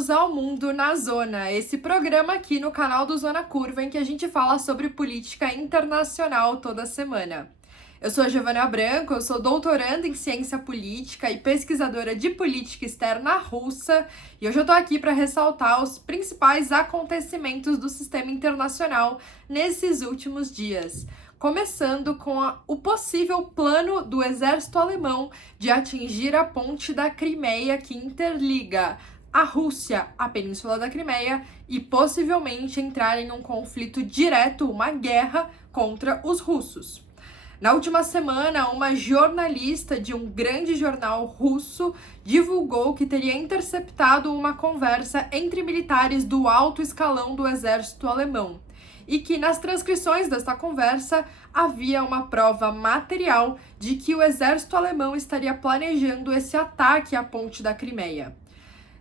Bem-vindos ao Mundo na Zona, esse programa aqui no canal do Zona Curva em que a gente fala sobre política internacional toda semana. Eu sou a Giovana Branco, eu sou doutoranda em ciência política e pesquisadora de política externa russa e hoje eu tô aqui para ressaltar os principais acontecimentos do sistema internacional nesses últimos dias. Começando com o possível plano do exército alemão de atingir a ponte da Crimeia que interliga a Rússia à Península da Crimeia e possivelmente entrar em um conflito direto, uma guerra contra os russos. Na última semana, uma jornalista de um grande jornal russo divulgou que teria interceptado uma conversa entre militares do alto escalão do exército alemão e que nas transcrições desta conversa havia uma prova material de que o exército alemão estaria planejando esse ataque à ponte da Crimeia.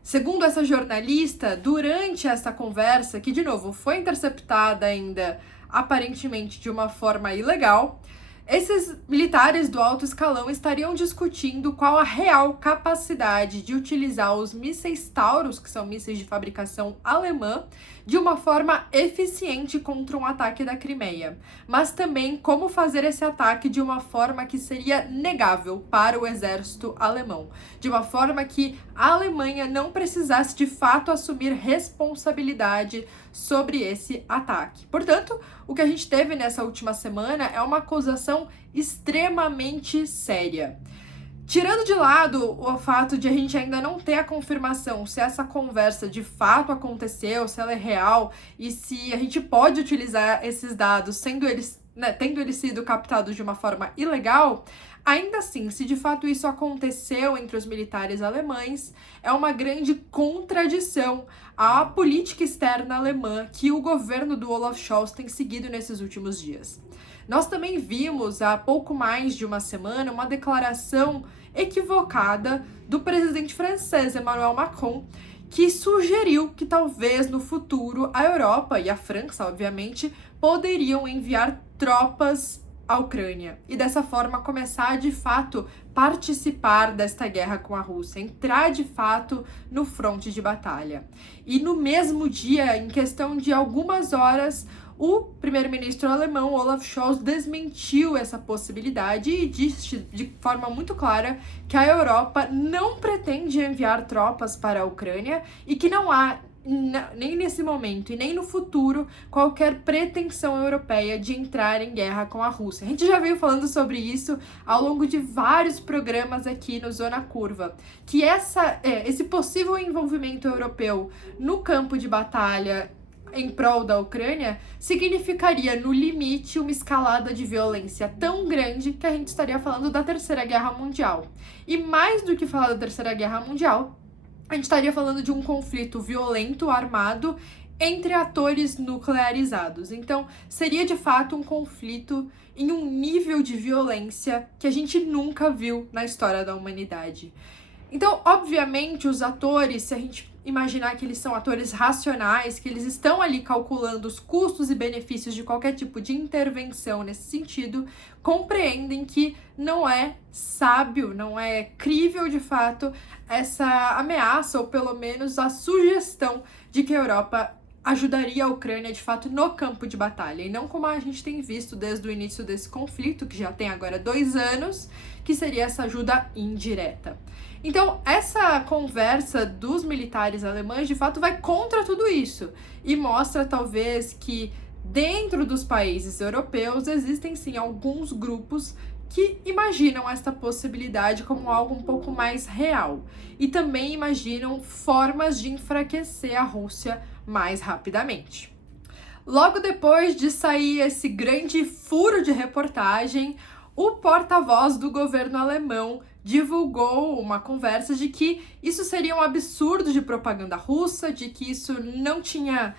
Segundo essa jornalista, durante essa conversa, que de novo foi interceptada ainda aparentemente de uma forma ilegal, esses militares do alto escalão estariam discutindo qual a real capacidade de utilizar os mísseis Taurus, que são mísseis de fabricação alemã, de uma forma eficiente contra um ataque da Crimeia, mas também como fazer esse ataque de uma forma que seria negável para o exército alemão, de uma forma que a Alemanha não precisasse de fato assumir responsabilidade sobre esse ataque. Portanto, o que a gente teve nessa última semana é uma acusação extremamente séria. Tirando de lado o fato de a gente ainda não ter a confirmação se essa conversa de fato aconteceu, se ela é real e se a gente pode utilizar esses dados tendo eles sido captados de uma forma ilegal, ainda assim, se de fato isso aconteceu entre os militares alemães, é uma grande contradição à política externa alemã que o governo do Olaf Scholz tem seguido nesses últimos dias. Nós também vimos há pouco mais de uma semana uma declaração equivocada do presidente francês Emmanuel Macron, que sugeriu que talvez no futuro a Europa e a França, obviamente, poderiam enviar tropas à Ucrânia e dessa forma começar a, de fato, participar desta guerra com a Rússia, entrar de fato no fronte de batalha. E no mesmo dia, em questão de algumas horas, o primeiro-ministro alemão Olaf Scholz desmentiu essa possibilidade e disse de forma muito clara que a Europa não pretende enviar tropas para a Ucrânia e que não há nem nesse momento e nem no futuro qualquer pretensão europeia de entrar em guerra com a Rússia. A gente já veio falando sobre isso ao longo de vários programas aqui no Zona Curva, que esse possível envolvimento europeu no campo de batalha em prol da Ucrânia significaria, no limite, uma escalada de violência tão grande que a gente estaria falando da Terceira Guerra Mundial. E mais do que falar da Terceira Guerra Mundial, a gente estaria falando de um conflito violento, armado, entre atores nuclearizados. Então, seria de fato um conflito em um nível de violência que a gente nunca viu na história da humanidade. Então, obviamente, os atores, se a gente imaginar que eles são atores racionais, que eles estão ali calculando os custos e benefícios de qualquer tipo de intervenção nesse sentido, compreendem que não é sábio, não é crível de fato essa ameaça, ou pelo menos a sugestão de que a Europa ajudaria a Ucrânia de fato no campo de batalha, e não como a gente tem visto desde o início desse conflito, que já tem agora 2 anos, que seria essa ajuda indireta. Então, essa conversa dos militares alemães, de fato, vai contra tudo isso e mostra, talvez, que dentro dos países europeus existem, sim, alguns grupos que imaginam esta possibilidade como algo um pouco mais real e também imaginam formas de enfraquecer a Rússia mais rapidamente. Logo depois de sair esse grande furo de reportagem, o porta-voz do governo alemão divulgou uma conversa de que isso seria um absurdo de propaganda russa, de que isso não tinha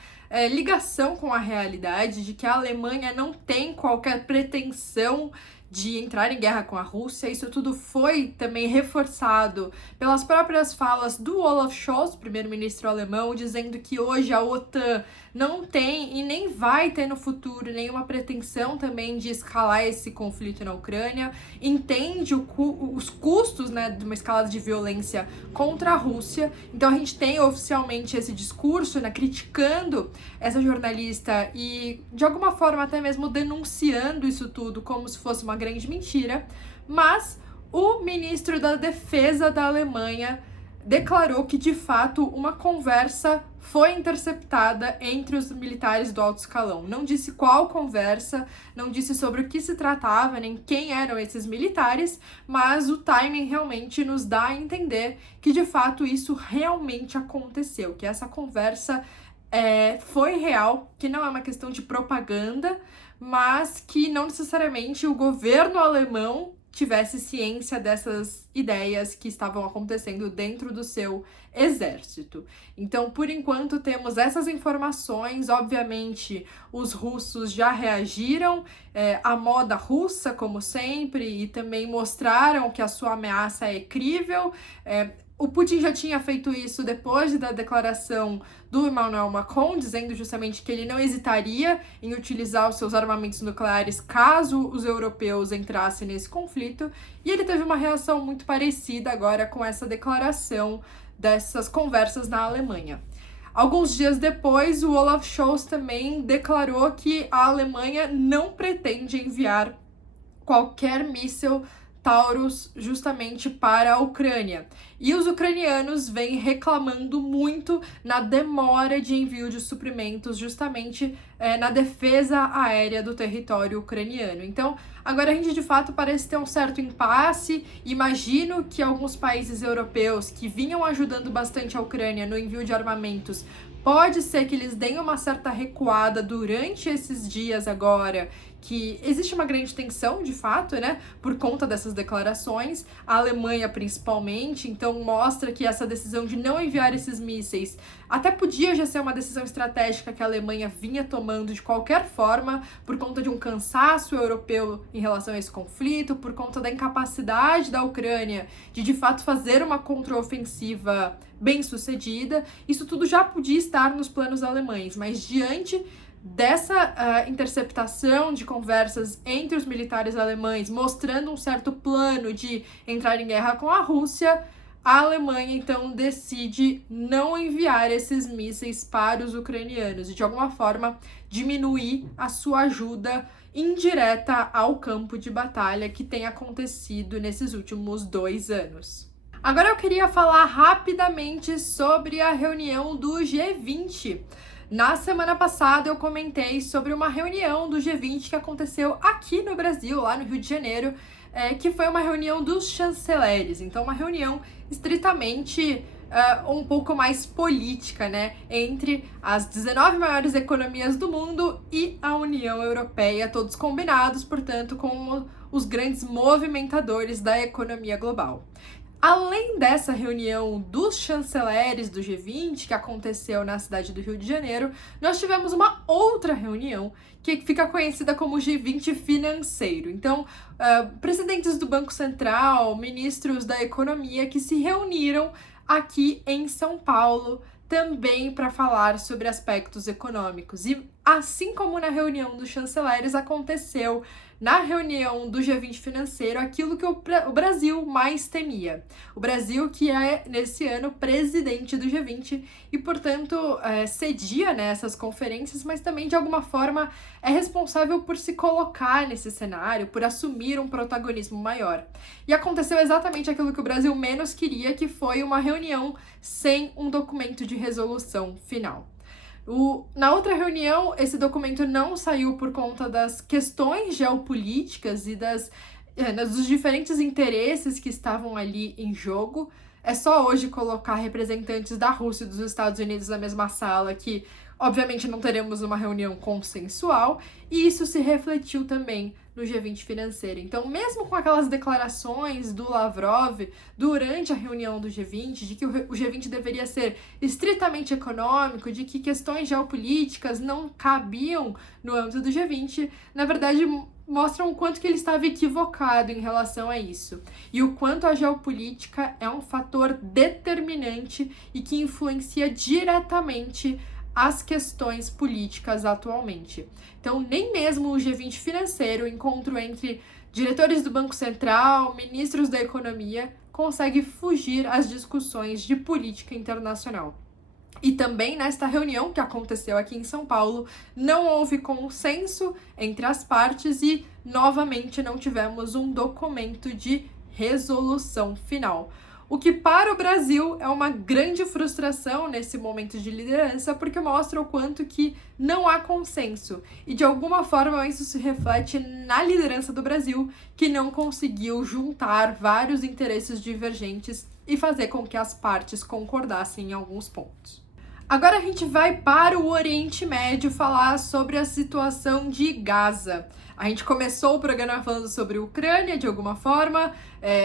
ligação com a realidade, de que a Alemanha não tem qualquer pretensão de entrar em guerra com a Rússia. Isso tudo foi também reforçado pelas próprias falas do Olaf Scholz, primeiro-ministro alemão, dizendo que hoje a OTAN não tem e nem vai ter no futuro nenhuma pretensão também de escalar esse conflito na Ucrânia, entende os custos, né, de uma escalada de violência contra a Rússia. Então a gente tem oficialmente esse discurso, né, criticando essa jornalista e de alguma forma até mesmo denunciando isso tudo como se fosse uma grande mentira, mas o ministro da Defesa da Alemanha declarou que, de fato, uma conversa foi interceptada entre os militares do alto escalão. Não disse qual conversa, não disse sobre o que se tratava, nem quem eram esses militares, mas o timing realmente nos dá a entender que, de fato, isso realmente aconteceu, que essa conversa foi real, que não é uma questão de propaganda, mas que não necessariamente o governo alemão tivesse ciência dessas ideias que estavam acontecendo dentro do seu exército. Então, por enquanto, temos essas informações. Obviamente, os russos já reagiram à moda russa, como sempre, e também mostraram que a sua ameaça é crível. O Putin já tinha feito isso depois da declaração do Emmanuel Macron, dizendo justamente que ele não hesitaria em utilizar os seus armamentos nucleares caso os europeus entrassem nesse conflito. E ele teve uma reação muito parecida agora com essa declaração dessas conversas na Alemanha. Alguns dias depois, o Olaf Scholz também declarou que a Alemanha não pretende enviar qualquer míssil Taurus justamente para a Ucrânia. E os ucranianos vêm reclamando muito na demora de envio de suprimentos justamente na defesa aérea do território ucraniano. Então, agora a gente de fato parece ter um certo impasse. Imagino que alguns países europeus que vinham ajudando bastante a Ucrânia no envio de armamentos, pode ser que eles deem uma certa recuada durante esses dias agora, que existe uma grande tensão, de fato, né, por conta dessas declarações, a Alemanha principalmente, então mostra que essa decisão de não enviar esses mísseis até podia já ser uma decisão estratégica que a Alemanha vinha tomando de qualquer forma, por conta de um cansaço europeu em relação a esse conflito, por conta da incapacidade da Ucrânia de fato fazer uma contraofensiva bem sucedida. Isso tudo já podia estar nos planos alemães, mas diante dessa interceptação de conversas entre os militares alemães, mostrando um certo plano de entrar em guerra com a Rússia, a Alemanha então decide não enviar esses mísseis para os ucranianos e de alguma forma diminuir a sua ajuda indireta ao campo de batalha que tem acontecido nesses últimos 2 anos. Agora eu queria falar rapidamente sobre a reunião do G20. Na semana passada eu comentei sobre uma reunião do G20 que aconteceu aqui no Brasil, lá no Rio de Janeiro, que foi uma reunião dos chanceleres. Então, uma reunião estritamente um pouco mais política, né, entre as 19 maiores economias do mundo e a União Europeia, todos combinados, portanto, como os grandes movimentadores da economia global. Além dessa reunião dos chanceleres do G20, que aconteceu na cidade do Rio de Janeiro, nós tivemos uma outra reunião que fica conhecida como G20 financeiro. Então, presidentes do Banco Central, ministros da Economia que se reuniram aqui em São Paulo também para falar sobre aspectos econômicos. E assim como na reunião dos chanceleres, aconteceu na reunião do G20 financeiro aquilo que o Brasil mais temia. O Brasil que é, nesse ano, presidente do G20 e, portanto, cedia nessas conferências, mas também, de alguma forma, é responsável por se colocar nesse cenário, por assumir um protagonismo maior. E aconteceu exatamente aquilo que o Brasil menos queria, que foi uma reunião sem um documento de resolução final. Na outra reunião, esse documento não saiu por conta das questões geopolíticas e dos diferentes interesses que estavam ali em jogo. É só hoje colocar representantes da Rússia e dos Estados Unidos na mesma sala que, obviamente, não teremos uma reunião consensual, e isso se refletiu também no G20 financeiro. Então, mesmo com aquelas declarações do Lavrov durante a reunião do G20, de que o G20 deveria ser estritamente econômico, de que questões geopolíticas não cabiam no âmbito do G20, na verdade, mostram o quanto que ele estava equivocado em relação a isso e o quanto a geopolítica é um fator determinante e que influencia diretamente as questões políticas atualmente. Então, nem mesmo o G20 financeiro, encontro entre diretores do Banco Central, ministros da Economia, consegue fugir às discussões de política internacional. E também nesta reunião que aconteceu aqui em São Paulo, não houve consenso entre as partes e, novamente, não tivemos um documento de resolução final. O que para o Brasil é uma grande frustração nesse momento de liderança, porque mostra o quanto que não há consenso. E de alguma forma isso se reflete na liderança do Brasil, que não conseguiu juntar vários interesses divergentes e fazer com que as partes concordassem em alguns pontos. Agora a gente vai para o Oriente Médio falar sobre a situação de Gaza. A gente começou o programa falando sobre a Ucrânia, de alguma forma,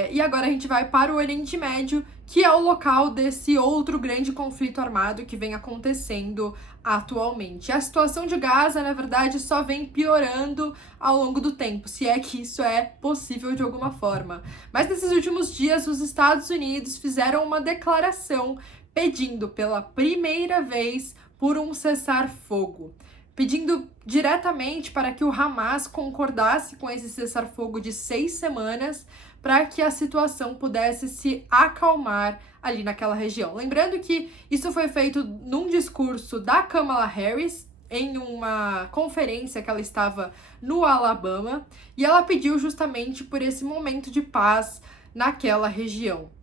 e agora a gente vai para o Oriente Médio, que é o local desse outro grande conflito armado que vem acontecendo atualmente. A situação de Gaza, na verdade, só vem piorando ao longo do tempo, se é que isso é possível de alguma forma. Mas nesses últimos dias, os Estados Unidos fizeram uma declaração pedindo pela primeira vez por um cessar-fogo, pedindo diretamente para que o Hamas concordasse com esse cessar-fogo de 6 semanas para que a situação pudesse se acalmar ali naquela região. Lembrando que isso foi feito num discurso da Kamala Harris, em uma conferência que ela estava no Alabama, e ela pediu justamente por esse momento de paz naquela região.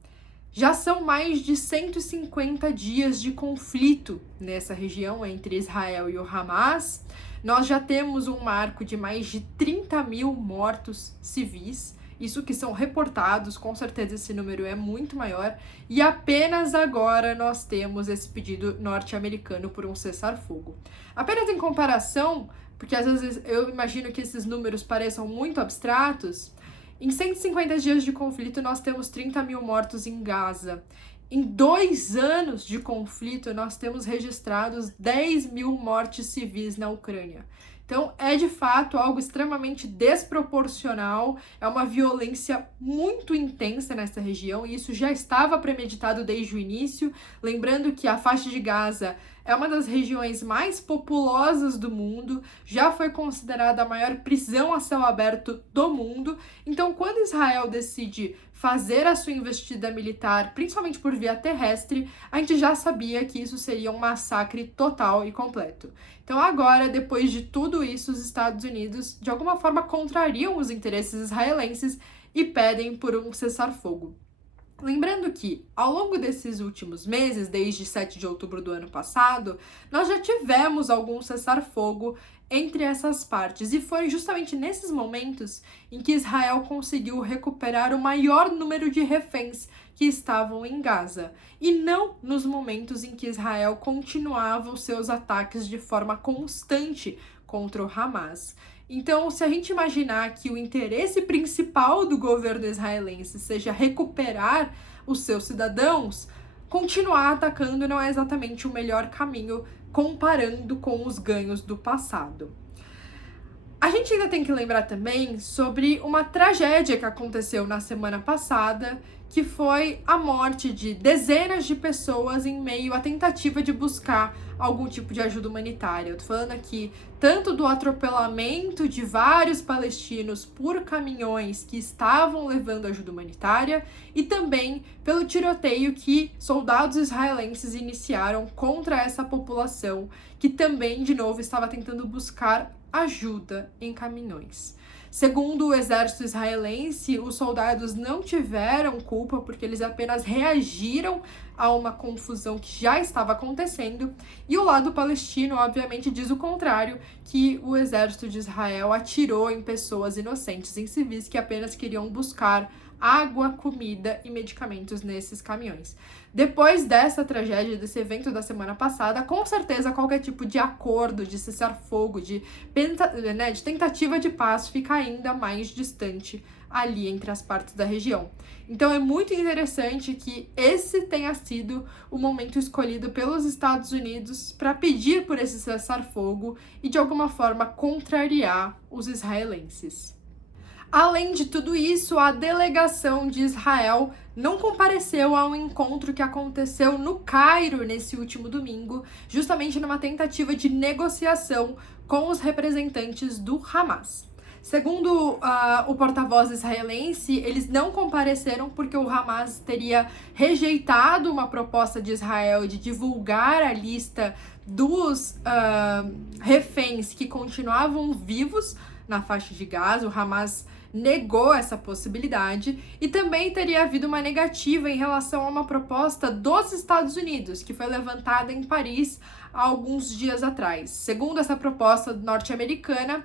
Já são mais de 150 dias de conflito nessa região entre Israel e o Hamas. Nós já temos um marco de mais de 30 mil mortos civis, isso que são reportados, com certeza esse número é muito maior, e apenas agora nós temos esse pedido norte-americano por um cessar-fogo. Apenas em comparação, porque às vezes eu imagino que esses números pareçam muito abstratos, em 150 dias de conflito, nós temos 30 mil mortos em Gaza. Em 2 anos de conflito, nós temos registrados 10 mil mortes civis na Ucrânia. Então, é de fato algo extremamente desproporcional, é uma violência muito intensa nessa região, e isso já estava premeditado desde o início. Lembrando que a faixa de Gaza é uma das regiões mais populosas do mundo, já foi considerada a maior prisão a céu aberto do mundo. Então, quando Israel decide fazer a sua investida militar, principalmente por via terrestre, a gente já sabia que isso seria um massacre total e completo. Então agora, depois de tudo isso, os Estados Unidos, de alguma forma, contrariam os interesses israelenses e pedem por um cessar-fogo. Lembrando que, ao longo desses últimos meses, desde 7 de outubro do ano passado, nós já tivemos algum cessar-fogo entre essas partes, e foi justamente nesses momentos em que Israel conseguiu recuperar o maior número de reféns que estavam em Gaza, e não nos momentos em que Israel continuava os seus ataques de forma constante contra o Hamas. Então, se a gente imaginar que o interesse principal do governo israelense seja recuperar os seus cidadãos, continuar atacando não é exatamente o melhor caminho comparando com os ganhos do passado. A gente ainda tem que lembrar também sobre uma tragédia que aconteceu na semana passada, que foi a morte de dezenas de pessoas em meio à tentativa de buscar algum tipo de ajuda humanitária. Eu tô falando aqui tanto do atropelamento de vários palestinos por caminhões que estavam levando ajuda humanitária e também pelo tiroteio que soldados israelenses iniciaram contra essa população, que também, de novo, estava tentando buscar ajuda em caminhões. Segundo o exército israelense, os soldados não tiveram culpa porque eles apenas reagiram a uma confusão que já estava acontecendo, e o lado palestino, obviamente, diz o contrário, que o exército de Israel atirou em pessoas inocentes, em civis que apenas queriam buscar água, comida e medicamentos nesses caminhões. Depois dessa tragédia, desse evento da semana passada, com certeza qualquer tipo de acordo, de cessar-fogo, de tentativa de paz fica ainda mais distante ali entre as partes da região. Então é muito interessante que esse tenha sido o momento escolhido pelos Estados Unidos para pedir por esse cessar-fogo e de alguma forma contrariar os israelenses. Além de tudo isso, a delegação de Israel não compareceu a um encontro que aconteceu no Cairo nesse último domingo, justamente numa tentativa de negociação com os representantes do Hamas. Segundo o porta-voz israelense, eles não compareceram porque o Hamas teria rejeitado uma proposta de Israel de divulgar a lista dos reféns que continuavam vivos na faixa de Gaza. O Hamas negou essa possibilidade e também teria havido uma negativa em relação a uma proposta dos Estados Unidos, que foi levantada em Paris há alguns dias atrás. Segundo essa proposta norte-americana,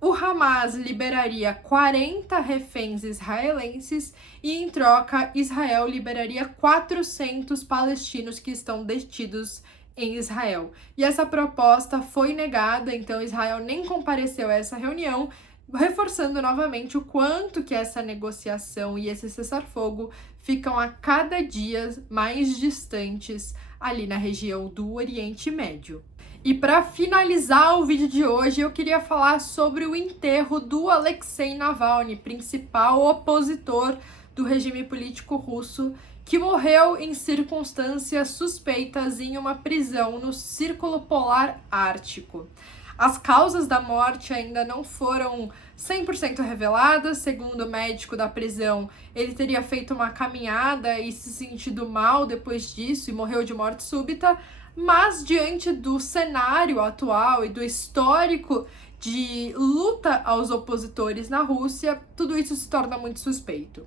o Hamas liberaria 40 reféns israelenses e, em troca, Israel liberaria 400 palestinos que estão detidos em Israel. E essa proposta foi negada, então Israel nem compareceu a essa reunião, reforçando novamente o quanto que essa negociação e esse cessar-fogo ficam a cada dia mais distantes ali na região do Oriente Médio. E para finalizar o vídeo de hoje, eu queria falar sobre o enterro do Alexei Navalny, principal opositor do regime político russo, que morreu em circunstâncias suspeitas em uma prisão no Círculo Polar Ártico. As causas da morte ainda não foram 100% reveladas. Segundo o médico da prisão, ele teria feito uma caminhada e se sentido mal depois disso e morreu de morte súbita. Mas, diante do cenário atual e do histórico de luta aos opositores na Rússia, tudo isso se torna muito suspeito.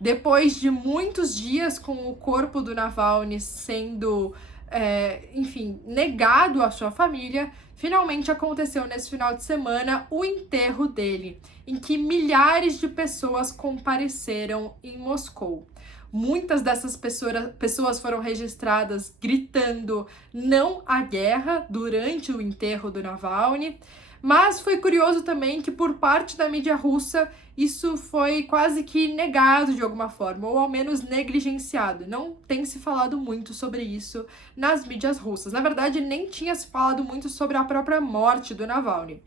Depois de muitos dias com o corpo do Navalny sendo, negado à sua família, finalmente aconteceu nesse final de semana o enterro dele, em que milhares de pessoas compareceram em Moscou. Muitas dessas pessoas foram registradas gritando não à guerra durante o enterro do Navalny, mas foi curioso também que por parte da mídia russa isso foi quase que negado de alguma forma, ou ao menos negligenciado. Não tem se falado muito sobre isso nas mídias russas. Na verdade, nem tinha se falado muito sobre a própria morte do Navalny.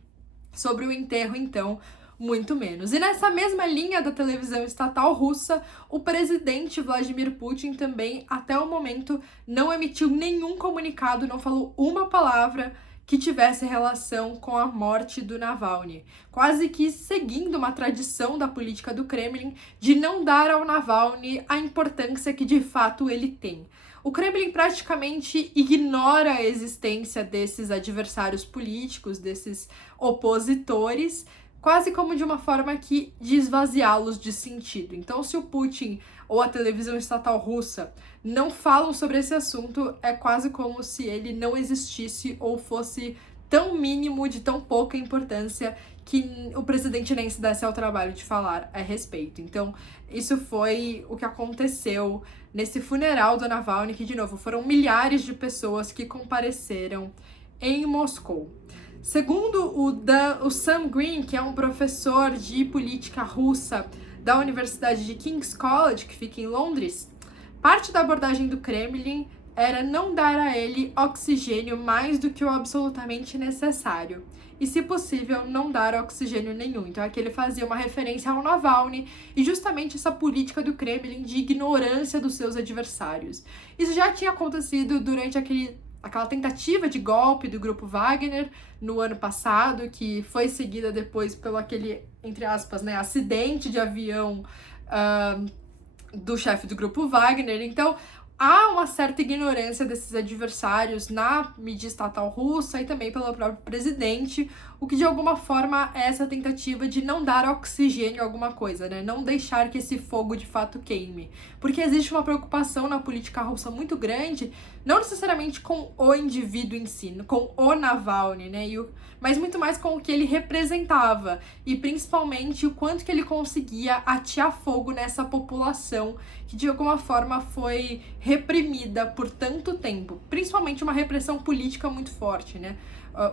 Sobre o enterro, então, muito menos. E nessa mesma linha da televisão estatal russa, o presidente Vladimir Putin também, até o momento, não emitiu nenhum comunicado, não falou uma palavra que tivesse relação com a morte do Navalny, quase que seguindo uma tradição da política do Kremlin de não dar ao Navalny a importância que de fato ele tem. O Kremlin praticamente ignora a existência desses adversários políticos, desses opositores, quase como de uma forma de esvaziá-los de sentido. Então, se o Putin ou a televisão estatal russa não falam sobre esse assunto, é quase como se ele não existisse ou fosse tão mínimo, de tão pouca importância, que o presidente nem se desse ao trabalho de falar a respeito. Então, isso foi o que aconteceu nesse funeral do Navalny, que, de novo, foram milhares de pessoas que compareceram em Moscou. Segundo o Sam Green, que é um professor de política russa da Universidade de King's College, que fica em Londres, parte da abordagem do Kremlin era não dar a ele oxigênio mais do que o absolutamente necessário. E, se possível, não dar oxigênio nenhum. Então, aqui ele fazia uma referência ao Navalny e justamente essa política do Kremlin de ignorância dos seus adversários. Isso já tinha acontecido durante aquela tentativa de golpe do grupo Wagner no ano passado, que foi seguida depois pelo aquele, entre aspas, acidente de avião do chefe do grupo Wagner. Então, há uma certa ignorância desses adversários na mídia estatal russa e também pelo próprio presidente, o que de alguma forma é essa tentativa de não dar oxigênio a alguma coisa, né? Não deixar que esse fogo de fato queime. Porque existe uma preocupação na política russa muito grande, não necessariamente com o indivíduo em si, com o Navalny, né? Mas muito mais com o que ele representava e principalmente o quanto que ele conseguia atear fogo nessa população que de alguma forma foi reprimida por tanto tempo, principalmente uma repressão política muito forte, né?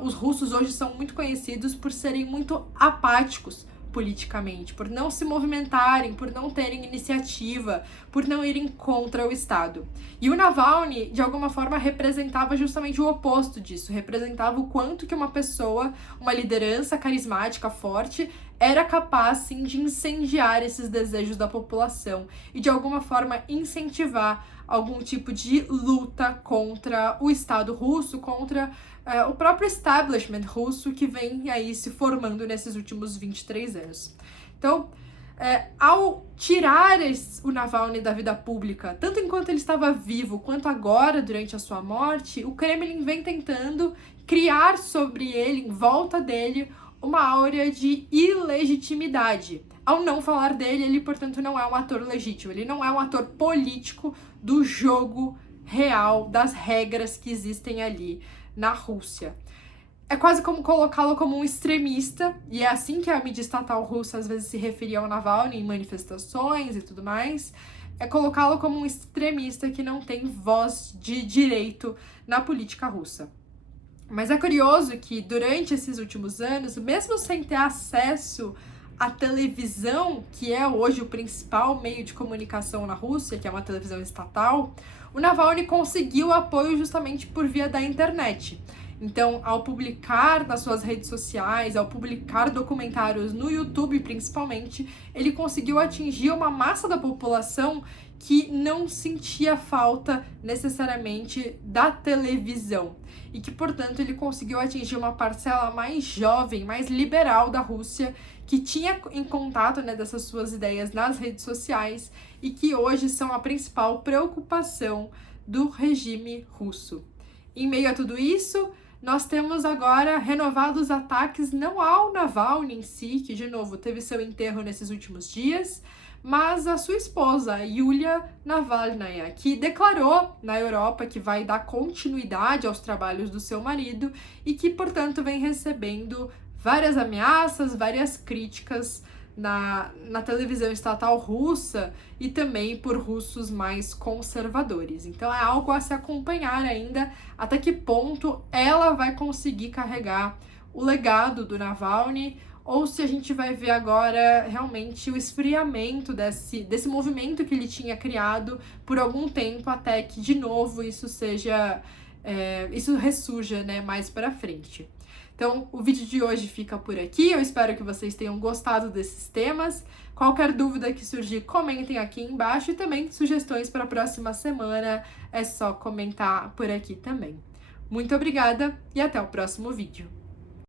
Os russos hoje são muito conhecidos por serem muito apáticos politicamente, por não se movimentarem, por não terem iniciativa, por não irem contra o Estado. E o Navalny, de alguma forma, representava justamente o oposto disso, representava o quanto que uma pessoa, uma liderança carismática, forte, era capaz, sim, de incendiar esses desejos da população e, de alguma forma, incentivar algum tipo de luta contra o Estado russo, contra o próprio establishment russo que vem aí se formando nesses últimos 23 anos. Então, ao tirar o Navalny da vida pública, tanto enquanto ele estava vivo, quanto agora, durante a sua morte, o Kremlin vem tentando criar sobre ele, em volta dele, uma áurea de ilegitimidade. Ao não falar dele, ele, portanto, não é um ator legítimo, ele não é um ator político do jogo real, das regras que existem ali na Rússia. É quase como colocá-lo como um extremista, e é assim que a mídia estatal russa às vezes se referia ao Navalny em manifestações e tudo mais, é colocá-lo como um extremista que não tem voz de direito na política russa. Mas é curioso que durante esses últimos anos, mesmo sem ter acesso à televisão, que é hoje o principal meio de comunicação na Rússia, que é uma televisão estatal, o Navalny conseguiu apoio justamente por via da internet. Então, ao publicar nas suas redes sociais, ao publicar documentários no YouTube principalmente, ele conseguiu atingir uma massa da população que não sentia falta necessariamente da televisão e que, portanto, ele conseguiu atingir uma parcela mais jovem, mais liberal da Rússia, que tinha em contato, né, dessas suas ideias nas redes sociais e que hoje são a principal preocupação do regime russo. Em meio a tudo isso, nós temos agora renovados ataques não ao Navalny em si, que, de novo, teve seu enterro nesses últimos dias, mas a sua esposa, Yulia Navalnaya, que declarou na Europa que vai dar continuidade aos trabalhos do seu marido e que, portanto, vem recebendo várias ameaças, várias críticas na televisão estatal russa e também por russos mais conservadores. Então é algo a se acompanhar ainda até que ponto ela vai conseguir carregar o legado do Navalny, ou se a gente vai ver agora realmente o esfriamento desse movimento que ele tinha criado por algum tempo, até que de novo isso ressurja, né, mais para frente. Então, o vídeo de hoje fica por aqui. Eu espero que vocês tenham gostado desses temas. Qualquer dúvida que surgir, comentem aqui embaixo. E também sugestões para a próxima semana, é só comentar por aqui também. Muito obrigada e até o próximo vídeo.